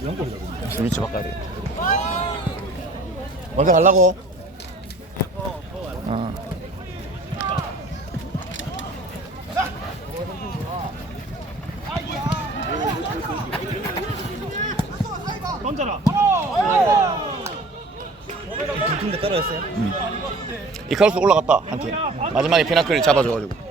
무슨 위치 바꿔야 돼. 먼저 가려고. 어. 던져라. 근데 떨어졌어요? 이카루스 올라갔다 한 팀. 마지막에 피나클 잡아줘가지고.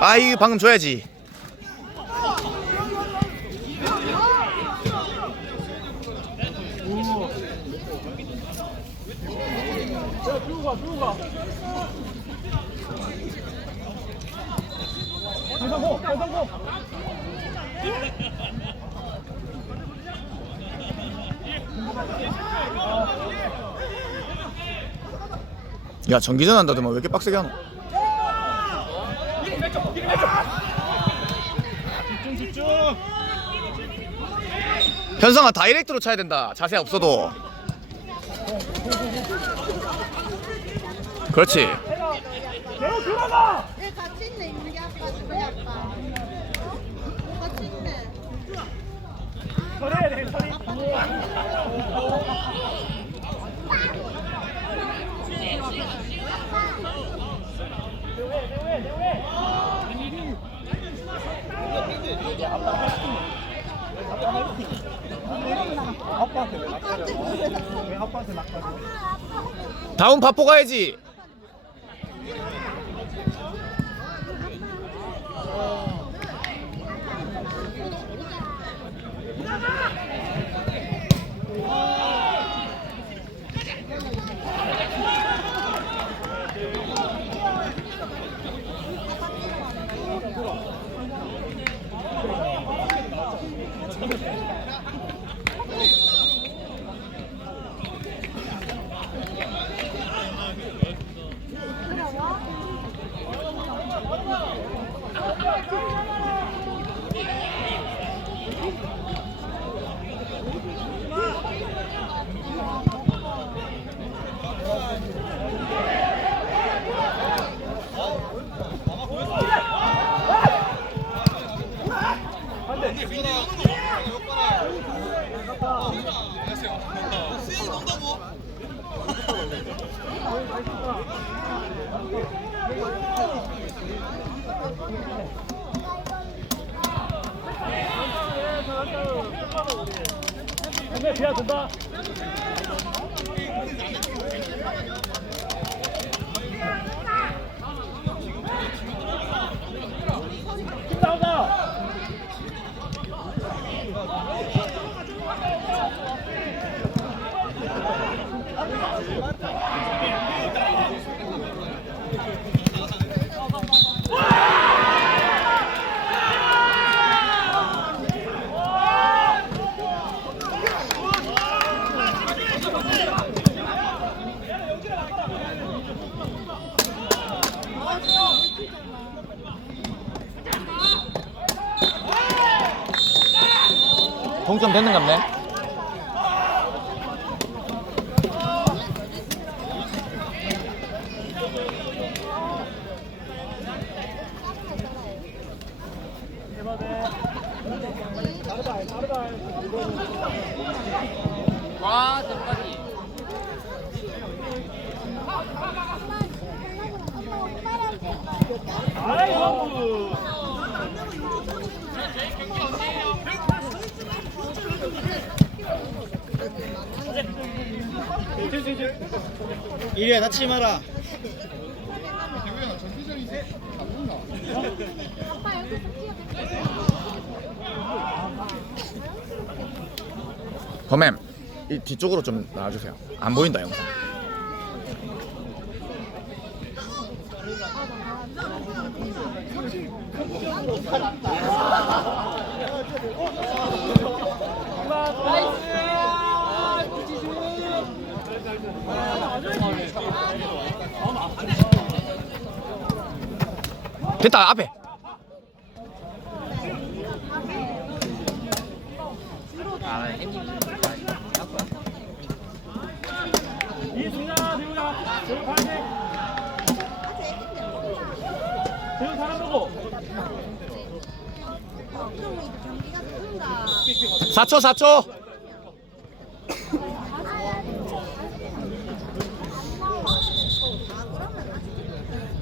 아이 방금 줘야지. 대성공, 대성공. 야 전기전 한다더만 왜 이렇게 빡세게 하노? 집중, 집중. 현성아 다이렉트로 차야 된다. 자세 없어도. 그렇지. 내 같이 있네 우리 아빠 우리 아빠 같이 있네. 아빠한테 왜? 다음 파포 가야지. 네. 근데 비야 돈다. 동점 됐는 갑네. 아이고. 이리야 다치지 마라. 범엠 이 뒤쪽으로 좀 나와주세요. 안 보인다 영상. 됐다 앞에. 이승자 대우야 대우 파이팅 대우 사람 보고 좀 이제 경기가 끝다 4초 4초.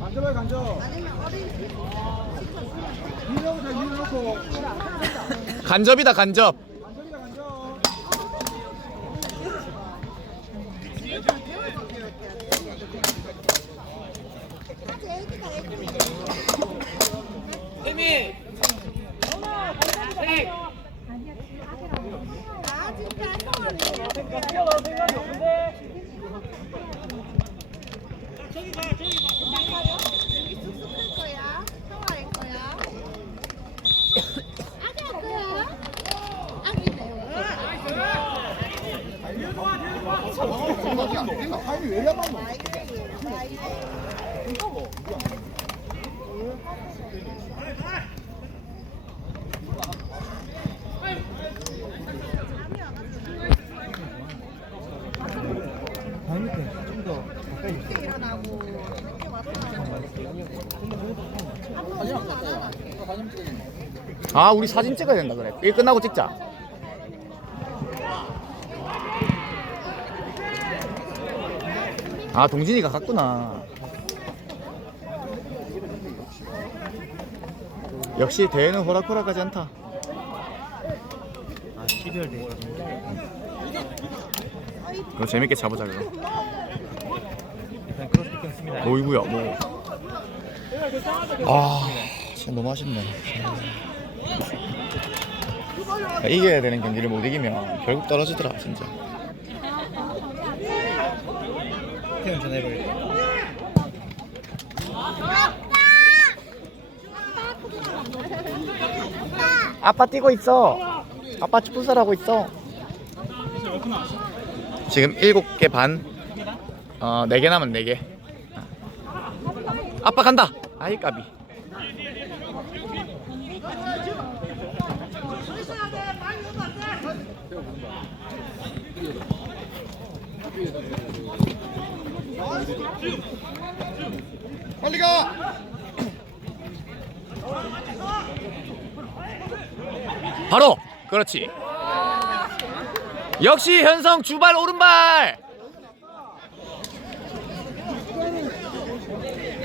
간접해 간접 아니면 어린 밀어보자 밀어놓고 간접이다 간접 간접이다 간접 아직 애기가 애기 아 진짜 성원이 뛰어나올 생각이 없는데 여기 쑥쑥 클 거야 성화일 거야 아기 할 거야 아기네 타임이 왜 이래 맞노 발 밑에 좀 늦게 와서 아 우리 사진 찍어야 된다 그래. 일 끝나고 찍자. 아 동진이가 갔구나. 역시 대회는 호락호락하지 않다. 아 12월 돼 그거 재밌게 잡아자 그거 일단 크로스핏 했습니다 어이구야 뭐. 아, 진짜 너무 아쉽네. 야, 이겨야 되는 경기를 못 이기면 결국 떨어지더라 진짜. 태연 전화해버릴게 아빠 뛰고 있어. 아빠 풋살 하고 있어. 지금 일곱 개 반. 어, 네개 남은 네 개. 아빠 간다. 아이 까비. 빨리 가 바로. 그렇지. 역시 현성 주발 오른발.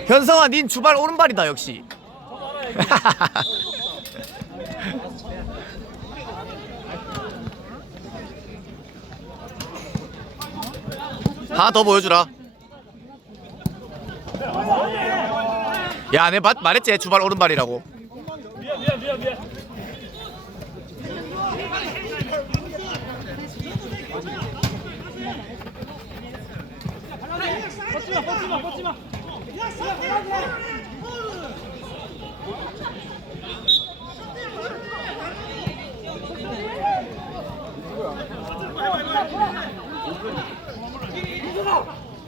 현성아, 닌 주발 오른발이다 역시. 하나 더 보여주라. 야, 내 말, 말했지 주발 오른발이라고. 뻗지마 뻗지마 뻗지마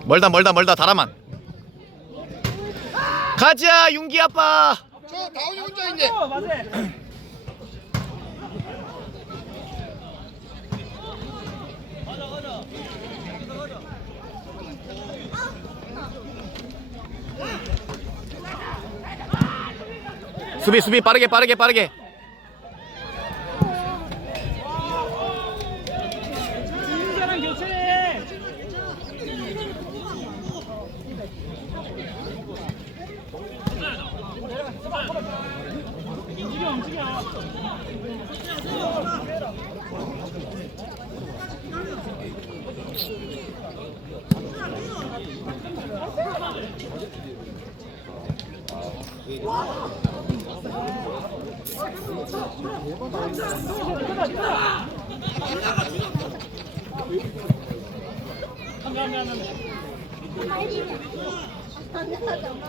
멀다 멀다 멀다 다라만. 가자 윤기 아빠. 저 다운이 혼자 있네 어, 맞아 수비 수비 빠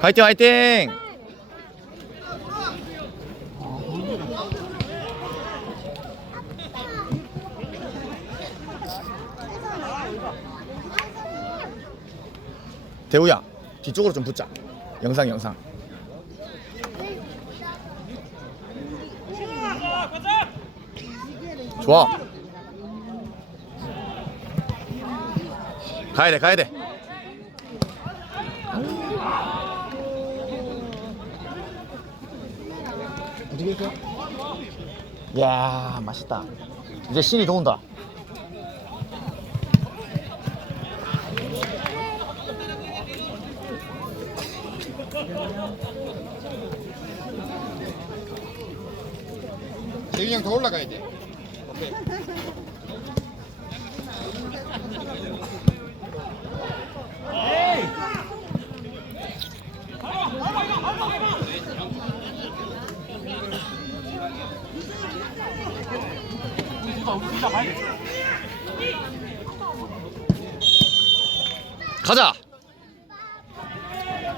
화이팅 화이팅! 대우야 뒤쪽으로 좀 붙자. 영상 영상. 좋아. 가야 돼 가야 돼. 했어? 야, 맛있다. 이제 신이 도운다. 재윤이 형 더 올라가야 돼. 가자.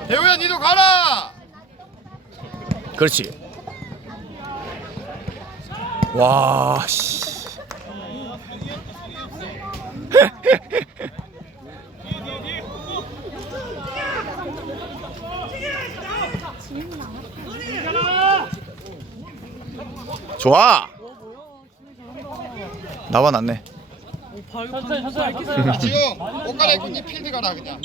대우야 니도 가라. 그렇지. 와, 씨. 좋아. 나와 났네. 천천히 천천히 알겠어 지금 옷 갈아입고 니 필드 가라 그냥.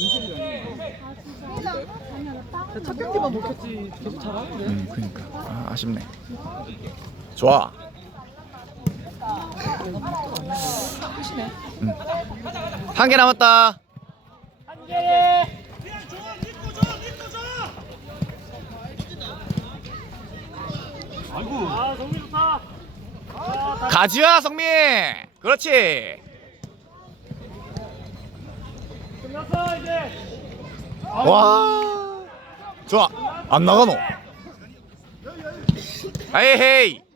첫 경기만 못했지 계속 잘하는데. 음, 그러니까 아, 아쉽네. 좋아. 음. 한개 남았다. 한개 아이고 아 정민 좋다 가지야 성민. 그렇지. 끝났어 이제 와. 좋아. 안 나가노. 에이 헤이.